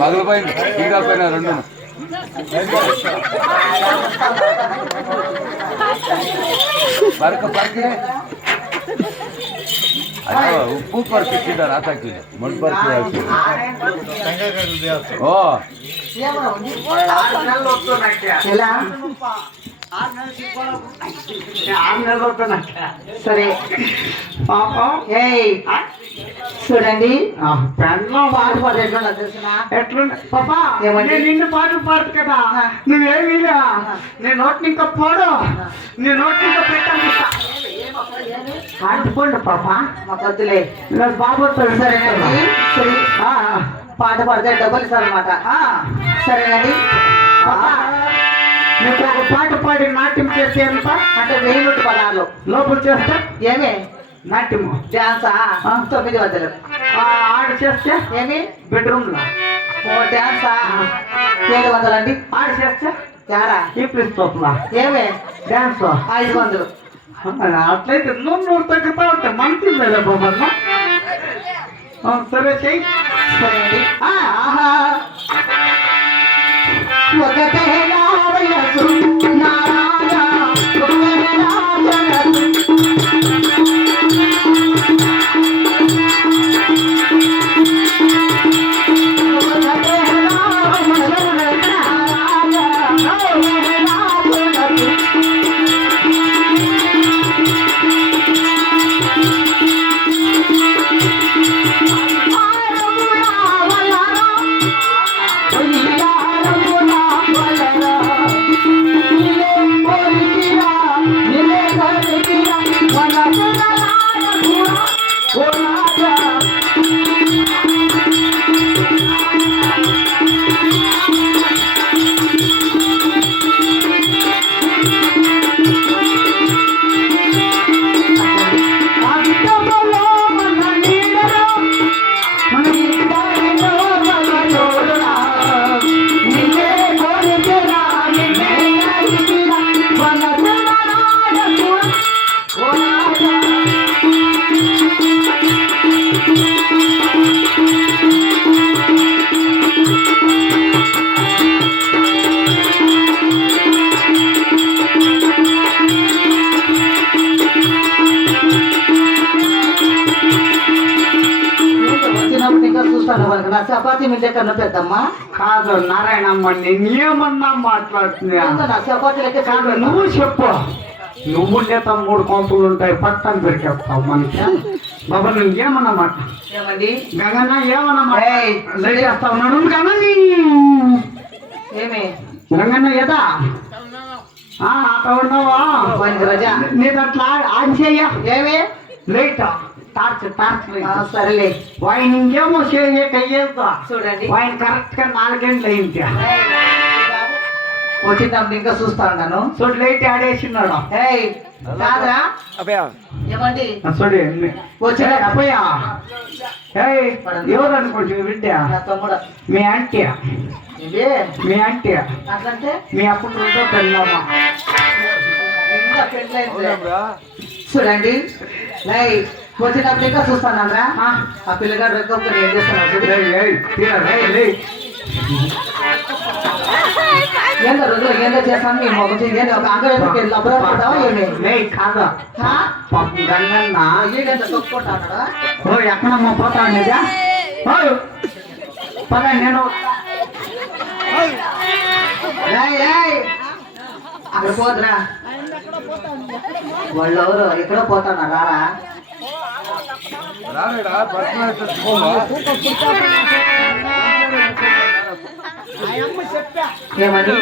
పగలపోయింది ఇంకా పోయినా రెండు పరక పరకే ఉప్పు పరిస్థితి రాతాకి ముడి పరిస్థితి ఓ సరే పాపం చూడండి పెన్లో పాట పాడు ఎట్లున్నా తెలిసిన ఎట్లుండే పాపా ఏమంటే నిన్ను పాటలు పాడు కదా నువ్వేమిరా నీ నోటిని ఇంకా పోడు నీ నోటిని ఇంకా పెట్టాలి పాడుకోండి పాప మాకు వద్దులే బాబు సరేనండి సరే పాట పాడితే డబ్బులు ఇస్తారనమాట సరేనండి మీకు ఒక పాట పాడి నాట్యం చేస్తే ఎంత అంటే 1000 పదాలు లోపల చేస్తే ఏమి నాట్యము డ్యాన్సా 900 ఆడ చేస్తే ఏమి బెడ్రూమ్ లో డ్యాన్సా 700 అండి ఆడ చేస్తే యారా ఈప్లిస్టోప్లా ఏమి డ్యాన్స్ 500 అట్లయితే 100 తగ్గుతా ఉంటాయి మంచి లేదా బాబమ్మ సరే చెయ్యి సరే అండి ఒకటే చపాతీ మీ దగ్గర పెద్దమ్మా కాదు నారాయణమ్మ నేనేమన్నా మాట్లాడుతున్నా చపాతీ లెక్క కాదు నువ్వు చెప్పు నువ్వు లేత 3 కొంపులు ఉంటాయి పట్టం పెరికేస్తావు మనకి బాబా నువ్వేమన్నా మాట ఏమండి గంగన్న ఏమన్నా చేస్తా ఉన్నాడు కానీ ఏమి గంగన్న ఏదా అట్లా ఉన్నావా నీ అట్లా ఆన్ చెయ్య ఏమి లేట్ టార్చ్ సరేలే వాయిన్ ఇంకేమో చేయక చూడండి వాయిన్ కరెక్ట్ గా 4 గంటలు అయింది వచ్చినప్పుడు ఇంకా చూస్తా ఉంటాను చూడు లైట్ ఆడేసిన్నాడు కాదురా ఏమండి చూడు వచ్చా అప్పయ్యా ఎవరు అనుకోండి బిడ్డ తమ్ముడు మీ ఆంటీ మీ ఆంటీ అట్లంటే మీ అప్పుడు రెండో పెళ్ళమ్మా ఇంకా పెళ్ళైంది చూడండి లై వచ్చినప్పుడు ఇంకా చూస్తానరా ఆ పిల్లగాడు రెక్కప్పుడు ఏం చేస్తున్నాడు ఏందో రోజులు ఏందో చేస్తాను మీ మొగ ఏంది ఒక అంగడి లబ్బరా పడతావా ఏమి కాదా గంగన్న ఈడెంత తొక్కుంటాడా ఎక్కడమ్మా పోతాడు నిజా పద నేను అక్కడ పోతురా వాళ్ళు ఎవరు ఎక్కడో పోతాను రారా ఏమని